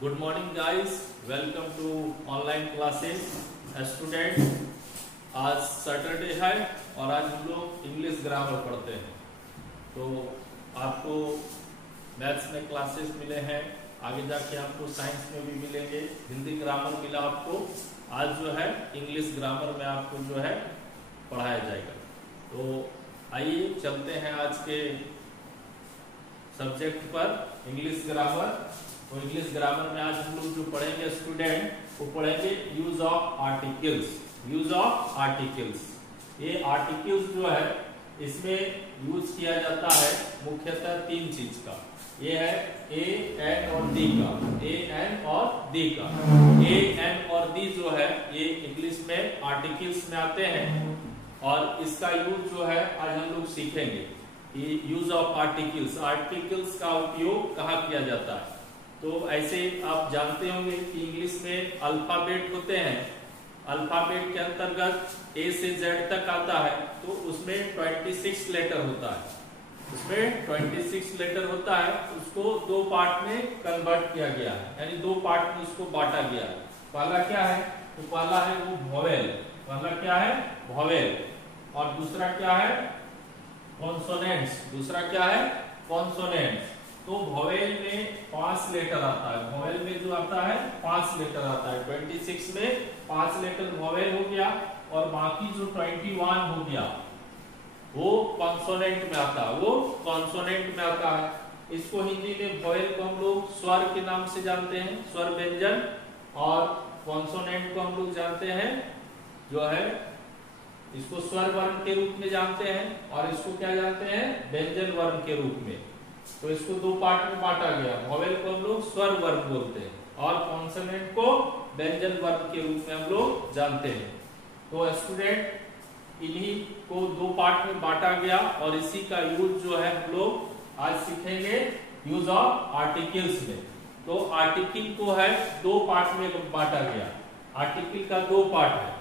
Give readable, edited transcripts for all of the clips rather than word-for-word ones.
Good morning guys, welcome to online classes. Student, आज Saturday है और आज हम लोग इंग्लिश ग्रामर पढ़ते हैं। तो आपको मैथ्स में क्लासेस मिले हैं, आगे जाके आपको साइंस में भी मिलेंगे। हिंदी ग्रामर मिला आपको, आज जो है इंग्लिश ग्रामर में आपको जो है पढ़ाया जाएगा। तो आइए चलते हैं आज के सब्जेक्ट पर, इंग्लिश ग्रामर। तो इंग्लिश ग्रामर में आज हम लोग जो पढ़ेंगे स्टूडेंट, वो पढ़ेंगे use of articles. Use of articles, ये आर्टिकल्स जो है इसमें यूज किया जाता है मुख्यतः तीन चीज का। ये है ए, एन और दी का। ए, एन और दी का। ए, एन और दी जो है ये इंग्लिश में आर्टिकल्स में आते हैं और इसका यूज जो है आज हम लोग सीखेंगे। यूज ऑफ आर्टिकल्स, आर्टिकल्स का उपयोग कहाँ किया जाता है। तो ऐसे आप जानते होंगे कि इंग्लिश में अल्फाबेट होते हैं। अल्फाबेट के अंतर्गत ए से जेड तक आता है, तो उसमें 26 लेटर होता है। उसमें 26 लेटर होता है, उसको दो पार्ट में कन्वर्ट किया गया है, यानी दो पार्ट में उसको बांटा गया है। पहला क्या है, तो पहला है वो वोवेल। पहला क्या है, वोवेल। और दूसरा क्या है, कॉन्सोनेंट्स। दूसरा क्या है, कॉन्सोनेंट्स। तो वोवेल में 5 लेटर आता है। वोवेल में जो आता है 5 लेटर आता है। 26 में 5 लेटर वोवेल हो गया और बाकी जो 21 हो गया वो कॉन्सोनेंट में आता है। वो कॉन्सोनेंट में आता है। इसको हिंदी में वोवेल को हम लोग स्वर के नाम से जानते हैं, स्वर व्यंजन। और कॉन्सोनेंट को हम लोग जानते हैं जो है, इसको स्वर वर्ण के रूप में जानते हैं और इसको क्या जानते हैं, व्यंजन वर्ण के रूप में। तो इसको दो पार्ट में बांटा गया। वोवेल को हम लोग स्वर वर्ण बोलते हैं और कॉन्सोनेंट को व्यंजन वर्ण के रूप में हम लोग जानते हैं। तो स्टूडेंट, इन्हीं को दो पार्ट में बांटा गया और इसी का यूज जो है हम लोग आज सीखेंगे यूज ऑफ आर्टिकल्स में। तो आर्टिकल को है दो पार्ट में बांटा गया। आर्टिकल का दो पार्ट है।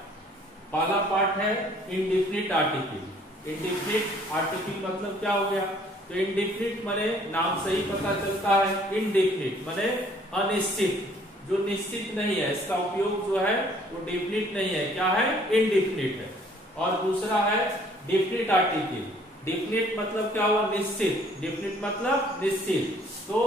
पहला पार्ट है इंडेफिनिट आर्टिकल। इंडेफिनिट आर्टिकल मतलब क्या हो गया, तो इंडेफिनिट माने नाम से ही पता चलता है, इंडेफिनिट माने अनिश्चित, जो निश्चित नहीं है। इसका उपयोग जो है वो डेफिनिट नहीं है, क्या है, इंडेफिनिट है। और दूसरा है डेफिनिट आर्टिकल। डेफिनिट मतलब क्या हुआ, निश्चित। डेफिनिट मतलब निश्चित। तो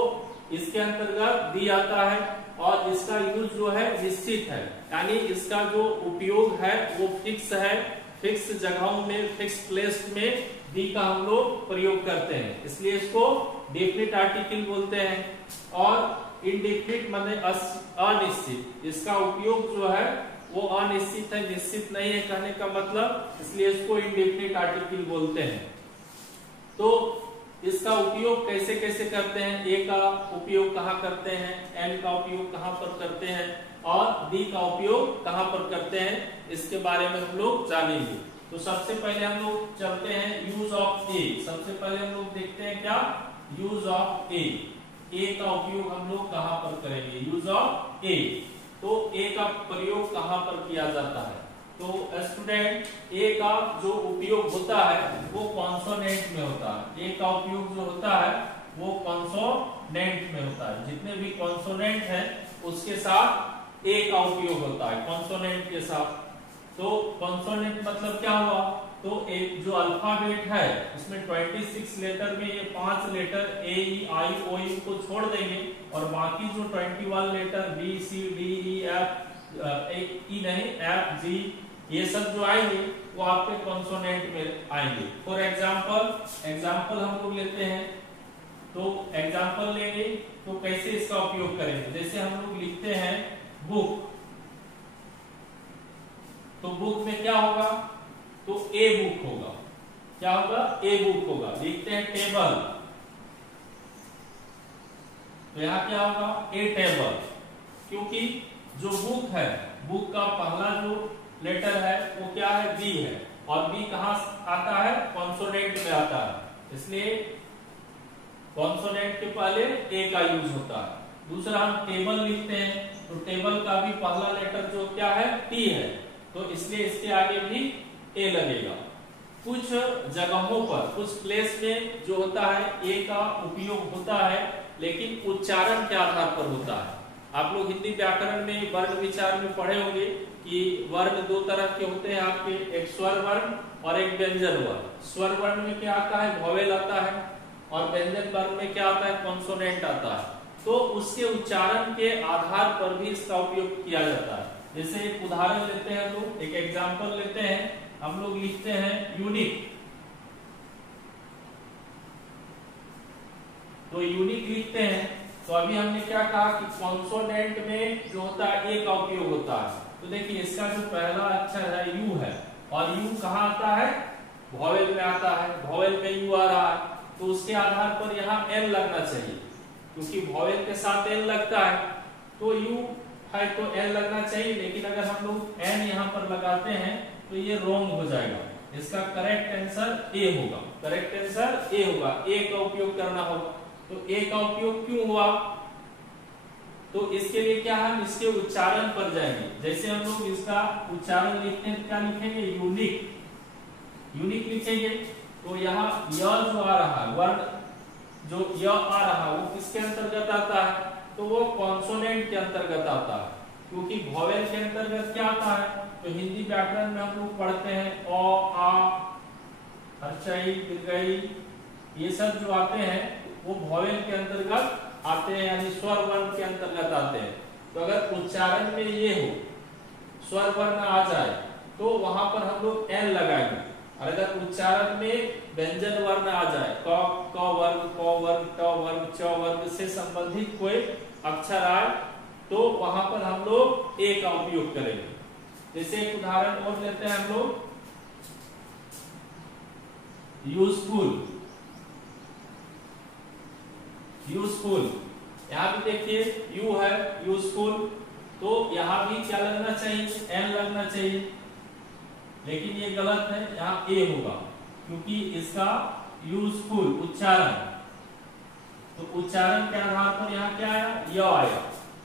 इसके अंतर्गत दी आता है और इसका यूज जो है निश्चित है, यानी इसका जो उपयोग है वो फिक्स है। फिक्स जगहों में, फिक्स प्लेस में दी का हम लोग प्रयोग करते हैं, इसलिए इसको डेफिनिट आर्टिकल बोलते हैं। और इंडेफिनिट माने अनिश्चित, इसका उपयोग जो है वो अनिश्चित है, निश्चित नहीं है कहने का मतलब, इसलिए इसको इंडेफिनिट आर्टिकल बोलते हैं। तो इसका उपयोग कैसे कैसे करते हैं, ए का उपयोग कहाँ करते हैं, एन का उपयोग कहाँ पर करते हैं और डी का उपयोग कहाँ पर करते हैं, इसके बारे में हम लोग जानेंगे। तो सबसे पहले हम लोग चलते हैं यूज ऑफ ए। सबसे पहले हम लोग देखते हैं क्या, यूज ऑफ ए। ए का उपयोग हम लोग कहाँ पर करेंगे, यूज ऑफ ए। तो ए का प्रयोग कहाँ पर किया जाता है, तो स्टूडेंट, ए का जो उपयोग होता है वो कॉन्सोनेंट में होता है। ए का उपयोग जो होता है वो कॉन्सोनेंट में होता है। जितने भी कॉन्सोनेंट हैं उसके साथ ए का उपयोग होता है, कॉन्सोनेंट के साथ। तो कॉन्सोनेंट मतलब क्या हुआ, तो एक जो अल्फाबेट है उसमें 26 लेटर में ये 5 letter A, E, I, O, you को छोड़ देंगे और बाकी जो 21 लेटर बी, सी, डी, ई, एफ, ई नहीं, एफ, जी, ये सब जो आएंगे वो आपके कॉन्सोनेंट में आएंगे। फॉर एग्जाम्पल हम लोग लेते हैं। तो एग्जाम्पल लेंगे तो कैसे इसका उपयोग करेंगे, जैसे हम लोग लिखते हैं बुक, तो बुक में क्या होगा, तो ए बुक होगा। क्या होगा, ए बुक होगा। लिखते हैं टेबल, तो यहां क्या होगा, ए टेबल। क्योंकि जो बुक है, बुक का पहला जो लेटर है वो क्या है, बी है। और बी कहां आता है, कॉन्सोनेंट में आता है, इसलिए कॉन्सोनेंट के पहले ए का यूज होता है। दूसरा हम टेबल लिखते हैं, तो टेबल का भी पहला लेटर जो क्या है, टी है, तो इसलिए इसके आगे भी ए लगेगा। कुछ जगहों पर, कुछ प्लेस में जो होता है ए का उपयोग होता है, लेकिन उच्चारण के आधार पर होता है। आप लोग हिंदी व्याकरण में वर्ण विचार में पढ़े होंगे कि वर्ण दो तरह के होते हैं आपके, एक स्वर वर्ण और एक व्यंजन वर्ण। स्वर वर्ण में क्या आता है, वोवेल आता है, और व्यंजन वर्ण में क्या आता है, कॉन्सोनेंट आता है। तो उसके उच्चारण के आधार पर भी इसका उपयोग किया जाता है। जैसे एक उदाहरण लेते हैं हम लोग, एक एग्जांपल लेते हैं, हम लोग लिखते हैं यूनिक। तो यूनिक लिखते हैं तो अभी हमने क्या कहा कि कॉन्सोनेंट में जो होता है ए का उपयोग होता है। तो देखिए इसका जो पहला अक्षर है यू है, और यू कहाँ आता है, वोवेल में आता है, वोवेल में यू आ रहा है, तो उसके आधार पर यहाँ एन लगना चाहिए, क्योंकि वोवेल के साथ एन लगता है तो यू है तो एन लगना चाहिए। लेकिन अगर हम लोग एन यहाँ पर लगाते हैं तो ये रॉन्ग हो जाएगा, इसका करेक्ट आंसर ए होगा, करेक्ट आंसर ए होगा, ए का उपयोग करना होगा। तो ए का उपयोग क्यों हुआ, तो इसके लिए क्या हम इसके उच्चारण पर जाएंगे। जैसे हम लोग इसका उच्चारण लिखते हैं क्या लिखेंगे, यूनिक, यूनिक लिखेंगे। तो यहाँ य जो आ रहा है, वर्ण जो य आ रहा है वो किसके अंतर्गत आता है, तो वो कॉन्सोनेंट के अंतर्गत आता है, क्योंकि वोवेल के अंतर्गत क्या आता है, तो हिंदी व्याकरण में हम लोग पढ़ते हैं अ आ हर्षई दीर्घई, ये सब जो आते हैं वो वोवेल के अंतर्गत आते हैं, यानी स्वर वर्ण के अंतर्गत आते हैं। तो अगर उच्चारण में ये हो, स्वर वर्ण आ जाए, तो वहां पर हम लोग एन लगाएंगे। और अगर उच्चारण में व्यंजन वर्ण आ जाए, क वर्ग, क वर्ग, ट वर्ग, च वर्ग से संबंधित कोई अक्षर आए, तो वहां पर हम लोग ए का उपयोग करेंगे। जैसे एक उदाहरण और लेते हैं हम लोग, यूजफुल, यूजफुल, यहाँ भी देखिए यू है, यूजफुल, तो यहाँ भी क्या लगना चाहिए, एन लगना चाहिए, लेकिन ये गलत है, यहाँ ए होगा, क्योंकि इसका यूजफुल उच्चारण, तो उच्चारण के आधार पर यहाँ क्या आया, य आया,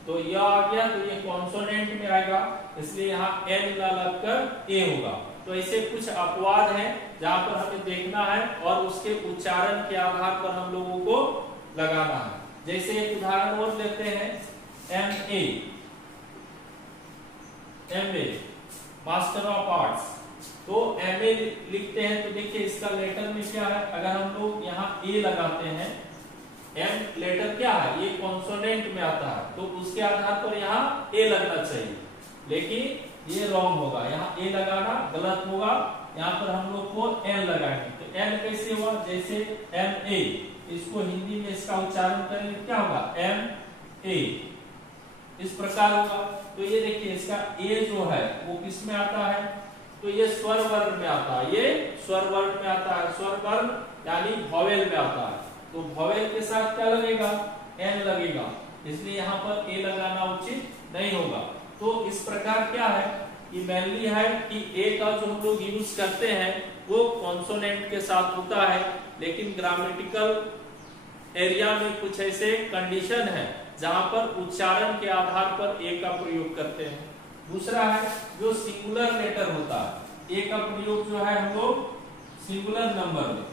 तो य आ गया तो ये कॉन्सोनेंट में आएगा, इसलिए यहाँ एन न लगकर ए होगा। तो ऐसे कुछ अपवाद हैं जहां पर हमें देखना है और उसके उच्चारण के आधार पर हम लोगों को लगाना है। जैसे एक उदाहरण और लेते हैं, M A master of arts. तो एम ए लिखते हैं तो देखिए इसका लेटर में क्या है, अगर हम लोग यहाँ ए लगाते हैं, एम लेटर क्या है, ये कॉन्सोनेंट में आता है, तो उसके आधार पर यहाँ ए लगना चाहिए, लेकिन ये रॉन्ग होगा, यहाँ ए लगाना गलत होगा, यहाँ पर हम लोग को एन लगाएंगे। तो एन कैसे हुआ, जैसे एम ए, इसको हिंदी में इसका उच्चारण करेंगे क्या होगा, एम ए, इस प्रकार होगा। तो ये देखिए इसका ए जो है वो किस में आता है, तो ये स्वर वर्ण में आता है, ये स्वर वर्ण में आता है, स्वर वर्ण यानी वोवेल में आता है। तो वोवेल के साथ क्या लगेगा, एन लगेगा, इसलिए यहाँ पर ए लगाना उचित नहीं होगा। तो इस प्रकार क्या है कि मेनली है कि ए का जो हम लोग यूज करते हैं वो कॉन्सोनेंट के साथ होता है, लेकिन ग्रामेटिकल एरिया में कुछ ऐसे कंडीशन है जहां पर उच्चारण के आधार पर ए का प्रयोग करते हैं। दूसरा है जो सिंगुलर लेटर होता है, ए का प्रयोग जो है हम लोग सिंगुलर नंबर में,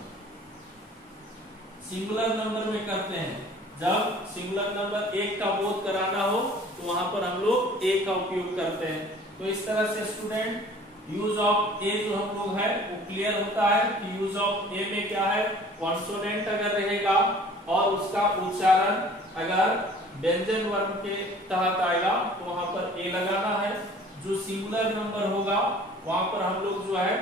सिंगुलर नंबर में करते हैं। जब सिंगुलर नंबर एक का बोध कराना हो तो वहां पर हम लोग ए का उपयोग करते हैं। तो इस तरह से स्टूडेंट यूज ऑफ ए जो हम लोग है वो क्लियर होता है कि यूज ऑफ ए में क्या है, कॉन्सोनेंट अगर रहेगा और उसका उच्चारण अगर व्यंजन वर्ण के तहत आएगा तो वहां पर ए लगाना है। जो सिंगुलर नंबर होगा वहां पर हम लोग जो है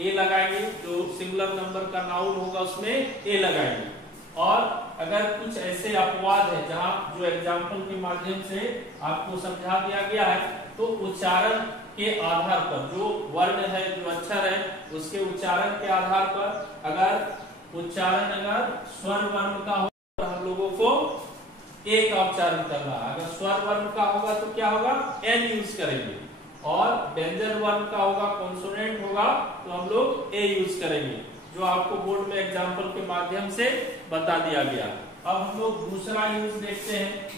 ए लगाएंगे, जो सिंगुलर नंबर का नाउन होगा उसमें ए लगाएंगे। और अगर कुछ ऐसे अपवाद है जहां जो एग्जाम्पल के माध्यम से आपको समझा दिया गया है, तो उच्चारण के आधार पर जो वर्ण है, जो अक्षर है, उसके उच्चारण के आधार पर अगर उच्चारण अगर स्वर वर्ण का हो तो हम लोगों को ए का उच्चारण करना है, अगर स्वर वर्ण का होगा तो क्या होगा, एन यूज करेंगे, और व्यंजन वर्ण का होगा, कॉन्सोनेंट होगा तो हम लोग ए यूज करेंगे, जो आपको बोर्ड में एग्जाम्पल के माध्यम से बता दिया गया। अब हम लोग दूसरा यूज देखते हैं।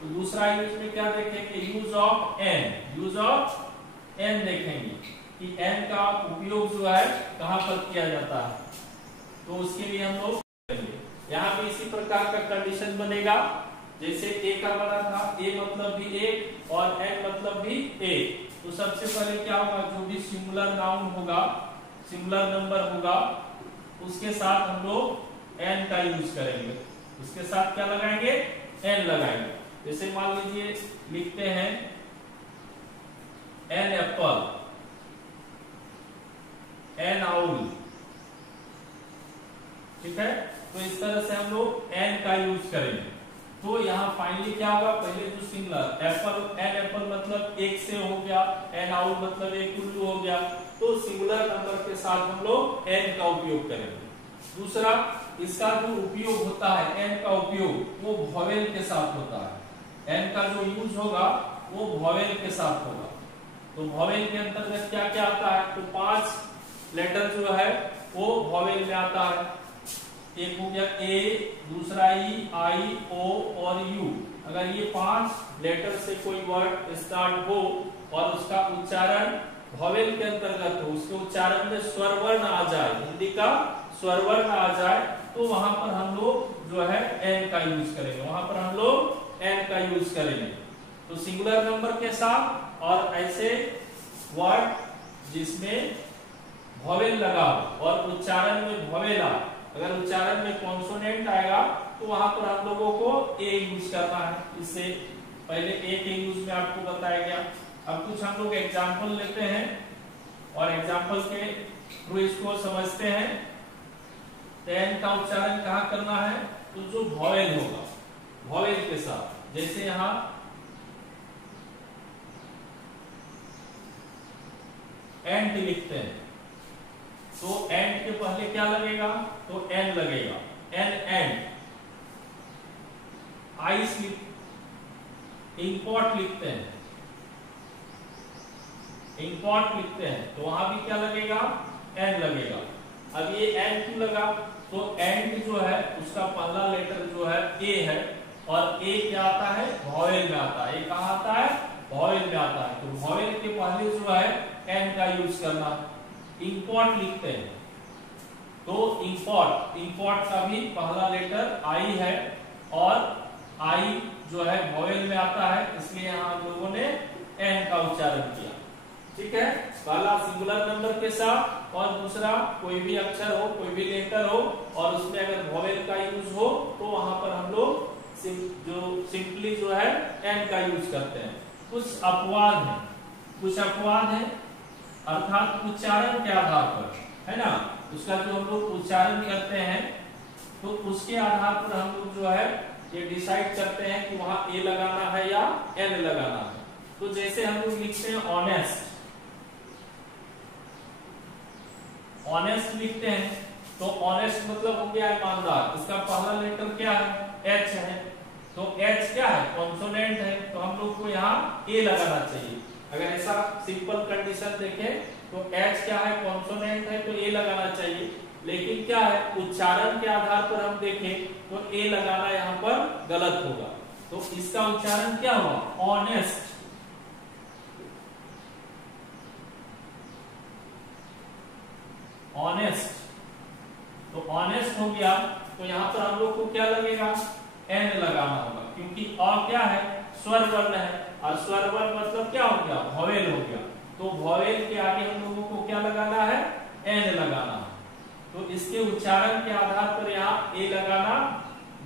तो दूसरा यूज में क्या देखेंगे, use of N, use of N देखेंगे कि एन का उपयोग जो है कहां पर किया जाता है। तो उसके लिए हम लोग यहाँ भी इसी प्रकार का कंडीशन बनेगा, जैसे ए का बना था, ए मतलब भी एक और एन मतलब भी एक। तो सबसे पहले क्या होगा, जो भी सिंगुलर नाउन होगा, सिंगुलर नंबर होगा, उसके साथ हम लोग एन का यूज करेंगे। उसके साथ क्या लगाएंगे, एन लगाएंगे। जैसे मान लीजिए लिखते हैं एन एप्पल, एन आउल, ठीक है। तो इस तरह से हम लोग एन का यूज करेंगे। तो यहाँ फाइनली क्या होगा, पहले जो सिंगुलर एप्पल, एन एप्पल मतलब एक से हो गया, एन आउल मतलब एक उल्लू हो गया। तो सिंगुलर नंबर के साथ हम लोग एन का उपयोग करेंगे। दूसरा, इसका जो उपयोग होता है, एन का उपयोग, वो वॉवेल के साथ होता है। एन का जो यूज होगा वो वॉवेल के साथ होगा। तो वॉवेल के अंतर्गत क्या क्या आता है, तो 5 लेटर जो है वो वॉवेल में आता है। एक हो गया ए, दूसरा ई, आई, ओ और यू। अगर ये 5 लेटर से कोई वर्ड स्टार्ट हो और उसका उच्चारण वॉवेल के अंतर्गत हो, उसके उच्चारण में स्वर वर्ण आ जाए, हिंदी का स्वर वर्ण आ जाए, तो वहां पर हम लोग जो है एन का यूज करेंगे। वहां पर हम लोग एन का यूज करेंगे। तो सिंगुलर नंबर के साथ और ऐसे वर्ड जिसमें वॉवेल लगा हो और उच्चारण में वॉवेल आ, अगर उच्चारण में कॉन्सोनेंट आएगा तो वहां पर हम लोगों को ए यूज करना है। इससे पहले ए के यूज में आपको बताया गया। अब कुछ हम लोग एग्जाम्पल लेते हैं और एग्जाम्पल के थ्रू इसको समझते हैं। एन का उच्चारण कहाँ करना है, तो जो वॉवेल होगा, वॉवेल के साथ। जैसे यहाँ एंट लिखते हैं, तो एंट के पहले क्या लगेगा, तो एन लगेगा, एन एंट। आइस इंपॉर्ट लिखते हैं, इंपॉर्ट लिखते हैं, तो वहां भी क्या लगेगा, एन लगेगा। अब ये एन क्यों लगा, तो एंट जो है उसका पहला लेटर जो है ए है, और ए क्या आता है, वॉवेल में आता है। ए कहाँ आता है, वॉवेल में आता है। तो वॉवेल के पहले जो है एन का यूज करना। इंपॉर्ट लिखते हैं, तो इंपॉर्ट, इंपॉर्ट का भी पहला लेटर आई है और आई जो है वॉवेल में आता है, इसलिए यहां हम लोगों ने एन का उच्चारण किया। ठीक है, पहला सिंगुलर नंबर के साथ और दूसरा कोई भी अक्षर हो, कोई भी लेटर हो और उसमें अगर वॉवेल का यूज हो तो वहां पर हम लोग जो सिंपली जो है एन का यूज करते हैं। कुछ अपवाद है, कुछ अपवाद है, अर्थात उच्चारण के आधार पर, है ना, उसका जो हम लोग उच्चारण करते हैं तो उसके आधार पर हम लोग जो है ये डिसाइड करते हैं कि वहां ए लगाना है या एन लगाना है। तो जैसे हम लोग लिखते हैं ऑनेस्ट, ऑनेस्ट लिखते हैं, तो ऑनेस्ट मतलब हो गया ईमानदार। इसका पहला लेटर क्या है, एच है, तो एच क्या है, कॉन्सोनेंट है, तो हम लोग को यहाँ ए लगाना चाहिए। अगर ऐसा सिंपल कंडीशन देखें तो एच क्या है, कॉन्सोनेंट है, तो ए लगाना चाहिए। लेकिन क्या है, उच्चारण के आधार पर हम देखें तो ए लगाना यहाँ पर गलत होगा। तो इसका उच्चारण क्या होगा, ऑनेस्ट, ऑनेस्ट। तो ऑनेस्ट हो गया, तो यहाँ पर हम लोग को क्या लगेगा, एन लगाना होगा, क्योंकि अ क्या है, स्वर वर्ण है, और स्वर वर्ण मतलब क्या हो गया, वॉवेल हो गया। तो वॉवेल के आगे हम लोगों को क्या लगाना है, एन लगाना है। तो इसके उच्चारण के आधार पर यहाँ ए लगाना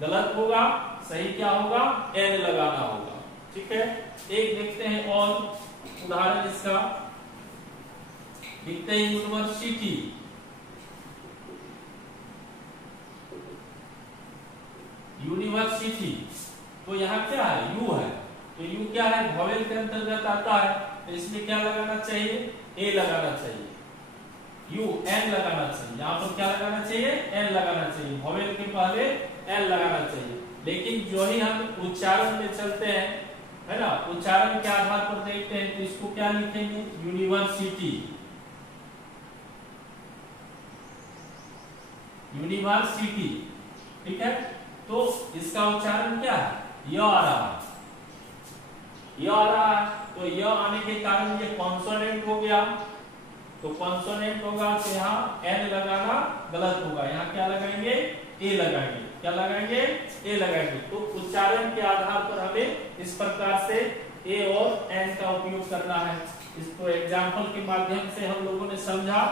गलत होगा, सही क्या होगा, एन लगाना होगा। ठीक है, एक देखते हैं और उदाहरण इसका, लिखते हैं यूनिवर्सिटी, यूनिवर्सिटी, तो यहाँ क्या है, यू है, तो यू क्या है, वॉवेल के अंतर्गत आता है, तो इसमें क्या लगाना चाहिए, ए लगाना चाहिए, यू एन लगाना चाहिए। यहाँ पर क्या लगाना चाहिए, एन लगाना चाहिए, वॉवेल के पहले एन लगाना चाहिए। लेकिन जो ही हम उच्चारण में चलते हैं, है ना, उच्चारण के आधार पर देखते हैं, तो इसको क्या लिखेंगे, यूनिवर्सिटी, यूनिवर्सिटी। ठीक है, तो इसका उच्चारण क्या है, य आ रहा है, य आ रहा है, तो य आने के कारण ये कॉन्सोनेंट हो गया। तो कॉन्सोनेंट होगा तो यहाँ एन लगाना गलत होगा, यहाँ क्या लगाएंगे, ए लगाएंगे। क्या लगाएंगे, ए लगाएंगे। तो उच्चारण के आधार पर हमें इस प्रकार से ए और एन का उपयोग करना है। इसको एग्जाम्पल के माध्यम से हम लोगों ने समझा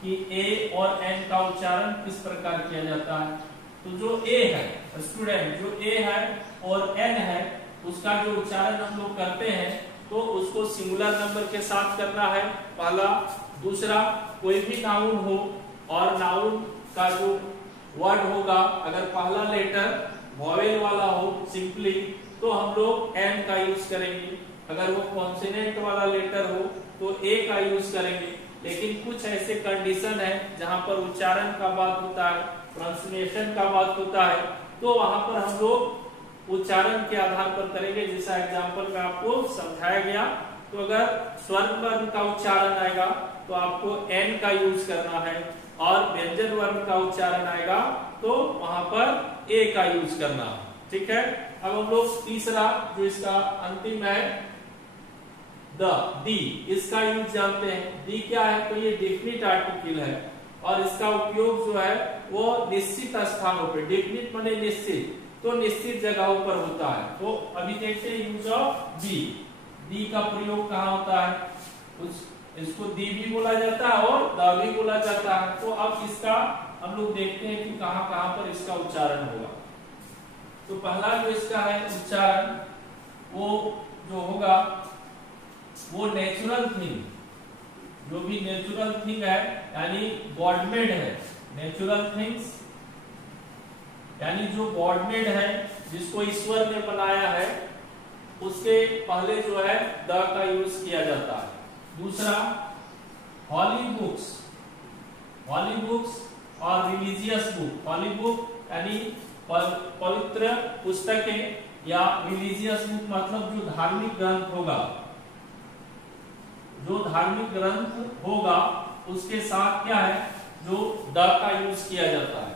कि ए और एन का उच्चारण किस प्रकार किया जाता है। तो जो ए है स्टूडेंट, जो ए है और एन है, उसका जो उच्चारण हम लोग करते हैं तो उसको सिंगुलर नंबर के साथ करना है, पहला। दूसरा, कोई भी नाउन हो और नाउन का जो वर्ड होगा, अगर पहला लेटर वॉवेल वाला हो सिंपली, तो हम लोग एन का यूज करेंगे। अगर वो कॉन्सोनेंट वाला लेटर हो तो ए का यूज करेंगे। लेकिन कुछ ऐसे कंडीशन है जहां पर उच्चारण का बात होता है, प्रोनाउंसिएशन का बात होता है, तो वहां पर हम लोग उच्चारण के आधार पर करेंगे, जैसा एग्जांपल में आपको समझाया गया। तो अगर स्वर्ण वर्ण का उच्चारण आएगा तो आपको एन का यूज करना है, और व्यंजन वर्ण का उच्चारण आएगा तो वहां पर ए का यूज करना है। ठीक है। अब हम लोग तीसरा जो इसका अंतिम है दी, इसका यूज जानते हैं। दी क्या है, तो ये डेफिनिट आर्टिकल है और इसका उपयोग जो है वो निश्चित स्थानों पे, डेफिनिट माने निश्चित, तो निश्चित जगहों पर होता है। तो अभी देखते हैं यूज ऑफ दी। दी का प्रयोग कहाँ होता है, इसको दी भी बोला जाता है और द भी बोला जाता है। तो अब इसका हम लोग देखते हैं कि कहाँ कहाँ पर इसका उच्चारण होगा। तो पहला जो इसका है उच्चारण, वो जो होगा वो नेचुरल थिंग, जो भी नेचुरल थिंग है यानी गॉड मेड है। नेचुरल थिंग्स यानी जो गॉड मेड है, जिसको ईश्वर ने बनाया है, उसके पहले जो है द का यूज किया जाता है। दूसरा, हॉली बुक्स, हॉली बुक्स और रिलीजियस बुक। हॉली बुक यानी पवित्र पुस्तकें, या रिलीजियस बुक मतलब जो धार्मिक ग्रंथ होगा, जो धार्मिक ग्रंथ होगा उसके साथ क्या है, जो द का यूज किया जाता है।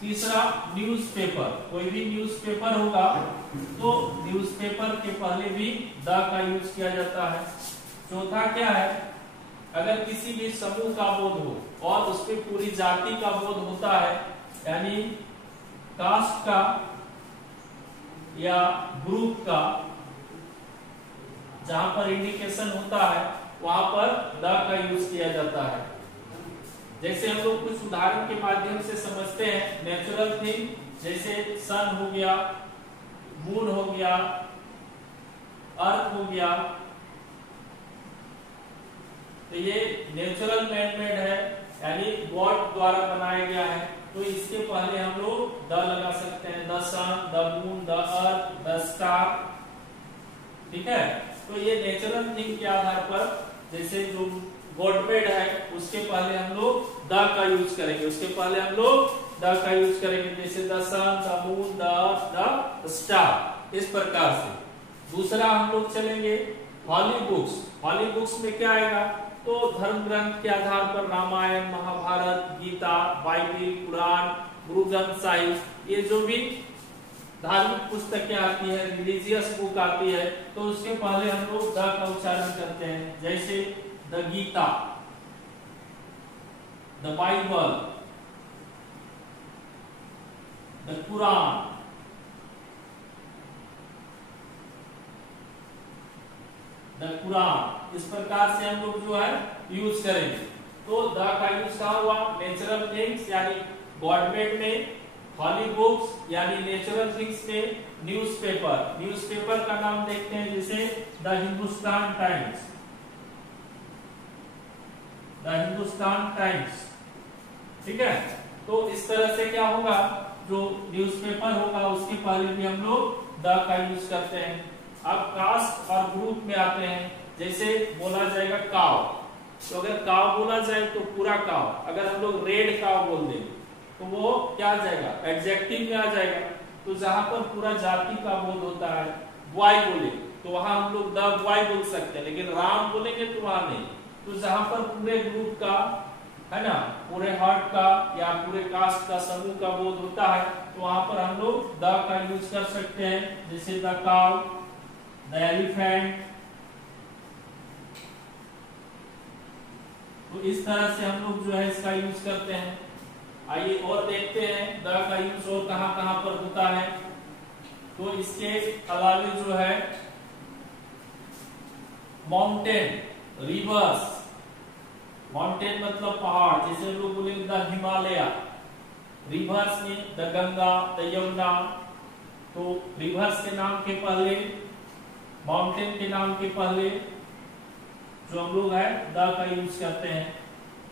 तीसरा, न्यूज़पेपर, कोई भी न्यूज़पेपर होगा तो न्यूज़पेपर के पहले भी द का यूज किया जाता है। चौथा क्या है, अगर किसी भी समूह का बोध हो और उसपे पूरी जाति का बोध होता है, यानी कास्ट का या ग्रुप का, जहां पर इंडिकेशन होता है वहां पर द का यूज किया जाता है। जैसे हम लोग कुछ उदाहरण के माध्यम से समझते हैं। नेचुरल थिंग जैसे सन हो गया, मून हो गया, अर्थ हो गया, तो ये नेचुरल मैन-मेड है, यानी गॉड द्वारा बनाया गया है। तो इसके पहले हम लोग द लगा सकते हैं, the sun, the moon, the earth, the star. ठीक है। तो ये नेचुरल थिंग के आधार पर, जैसे जो गॉड मेड है उसके पहले हम लोग द का यूज करेंगे, उसके पहले हम लोग द का यूज करेंगे, जैसे the sun, the moon, the earth, the star, इस प्रकार से। दूसरा हम लोग चलेंगे हॉली बुक्स। हॉली बुक्स में क्या आएगा, तो धर्म ग्रंथ के आधार पर रामायण, महाभारत, गीता, बाइबिल, कुरान, गुरु ग्रंथ साहिब, ये जो भी धार्मिक पुस्तकें आती है, रिलीजियस बुक आती है, तो उसके पहले हम लोग द का उच्चारण करते हैं। जैसे the Gita, the Bible, the Quran, the Quran, इस प्रकार से हम लोग जो है यूज करेंगे। तो द का यूज कहाँ हुआ, नेचुरल थिंग्स यानी गॉड मेड में, हॉली बुक्स यानी नेचुरल थिंग्स में, न्यूज़पेपर, न्यूज़पेपर का नाम देखते हैं जैसे the Hindustan times, the Hindustan times. ठीक है। तो इस तरह से क्या होगा, जो न्यूज़पेपर होगा उसके पहले भी हम लोग द का यूज करते हैं। अब कास्ट और ग्रुप में आते हैं। जैसे बोला जाएगा काव, तो अगर काव बोला जाए तो पूरा काव, अगर हम लोग रेड काव बोल दें तो वो क्या आ जाएगा, एडजेक्टिव में आ जाएगा। तो जहां पर पूरा जाति का बोध होता है, बॉय बोले तो वहां हम लोग द बॉय बोल सकते हैं, लेकिन राम बोलेंगे तो वहां नहीं। तो जहां पर पूरे ग्रुप का है ना, पूरे हार्ट का या पूरे कास्ट का समूह का बोध होता है, तो वहां पर हम लोग द का यूज कर सकते हैं, जैसे द काव, द एलिफेंट। तो इस तरह से हम लोग जो है इसका यूज करते हैं। आइए और देखते हैं द का यूज और कहां कहां पर होता है। तो इसके अलावे जो है माउंटेन, रिवर्स, माउंटेन मतलब पहाड़, जैसे हम लोग बोलेंगे द हिमालय, रिवर्स में द गंगा, द यमुना। तो रिवर्स के नाम के पहले, माउंटेन के नाम के पहले जो हम लोग है द का यूज करते हैं।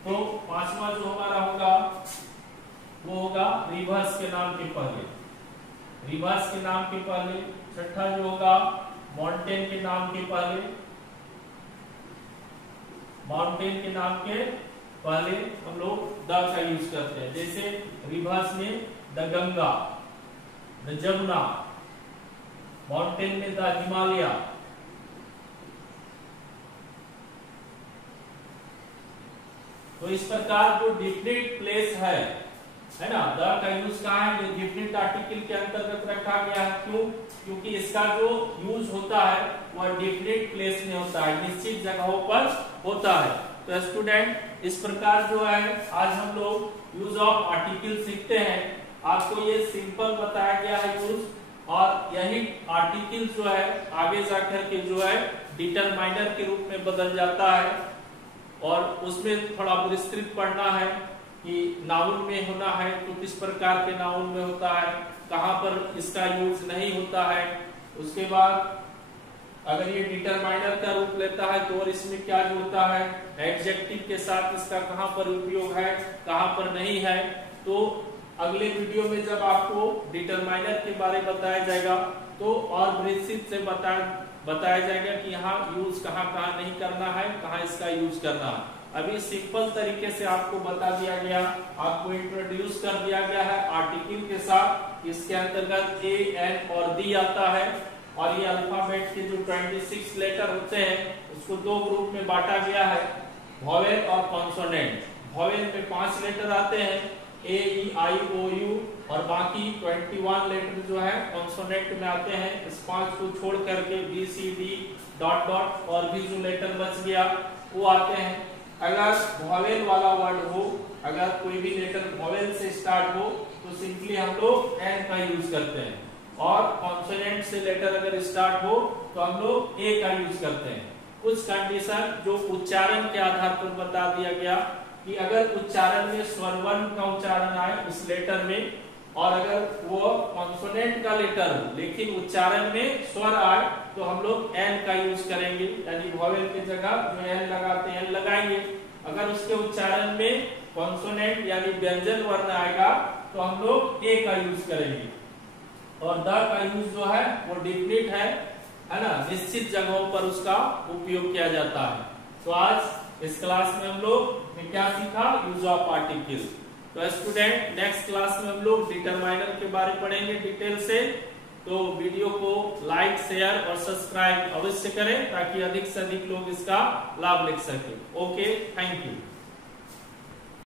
तो पांचवा जो हमारा होगा वो होगा रिवर्स के नाम के पहले, रिवर्स के नाम के पहले। छठा जो होगा माउंटेन के नाम के पहले, माउंटेन के नाम के पहले हम लोग द का यूज करते हैं। जैसे रिवर्स में the Ganga, the Jamuna, mountain में द हिमालय। तो इस प्रकार जो डिफिनिट प्लेस है ना, द का यूज कहाँ है, जो डिफिनिट आर्टिकल के अंतर्गत रखा गया है। क्यों? क्योंकि इसका जो यूज होता है वह डिफिनिट प्लेस में होता है, निश्चित जगहों पर होता है। तो स्टूडेंट इस प्रकार जो है आज हम लोग यूज ऑफ आर्टिकल सीखते हैं। आपको ये सिंपल बताया गया है यूज, और यही आर्टिकल जो है आगे जाकर के जो है डिटरमाइनर के रूप में बदल जाता है। और उसमें थोड़ा विस्तृत पढ़ना है कि नाउन में होना है तो किस प्रकार के नाउन में होता है, कहां पर इसका यूज नहीं होता है। उसके बाद अगर ये डिटरमाइनर का रूप लेता है तो और इसमें क्या जोड़ता है, एडजेक्टिव के साथ इसका कहां पर उपयोग है, कहां पर नहीं है। तो अगले वीडियो में जब आपको डिटरमाइनर के बारे में बताया जाएगा तो और विस्तृत से बताया जाएगा कि यहाँ यूज कहाँ कहाँ नहीं करना है, कहाँ इसका यूज करना है। अभी सिंपल तरीके से आपको बता दिया गया, आपको इंट्रोड्यूस कर दिया गया है आर्टिकल के साथ। इसके अंतर्गत ए, एन और दी आता है। और ये अल्फाबेट के जो 26 लेटर होते हैं उसको दो ग्रुप में बांटा गया है, वॉवेल और कॉन्सोनेंट। वॉवेल में 5 लेटर आते हैं, ए, ई, आई, ओ, यू, और बाकी 21 लेटर जो है कॉन्सोनेंट में आते हैं। इस 5 को छोड़ करके बी, सी, डी, डॉट डॉट और भी जो लेटर बच गया वो आते हैं। अगर वॉवेल वाला वर्ड हो, अगर कोई भी लेटर वॉवेल से स्टार्ट हो तो सिंपली हम लोग एन का यूज करते हैं, और कॉन्सोनेंट से लेटर अगर स्टार्ट हो तो हम लोग ए का यूज करते हैं। कुछ कंडीशन जो उच्चारण के आधार पर बता दिया गया कि अगर उच्चारण में स्वर वर्ण का उच्चारण आए उस लेटर में, और अगर वो कॉन्सोनेंट का लेटर हो लेकिन उच्चारण में स्वर आए तो हम लोग एन का यूज करेंगे, यानी वॉवेल की जगह जो एन लगाते हैं एन लगाएंगे। अगर उसके उच्चारण में कॉन्सोनेंट यानी व्यंजन वर्ण आएगा तो हम लोग ए का यूज करेंगे। और द का यूज जो है वो डिफिनिट है ना, निश्चित जगहों पर उसका उपयोग किया जाता है। तो आज इस क्लास में हम लोग ने क्या सीखा, यूज ऑफ आर्टिकल। तो स्टूडेंट नेक्स्ट क्लास में हम लोग डिटरमाइनर के बारे में पढ़ेंगे डिटेल से। तो वीडियो को लाइक, शेयर और सब्सक्राइब अवश्य करें ताकि अधिक से अधिक लोग इसका लाभ ले सके। Okay, thank you.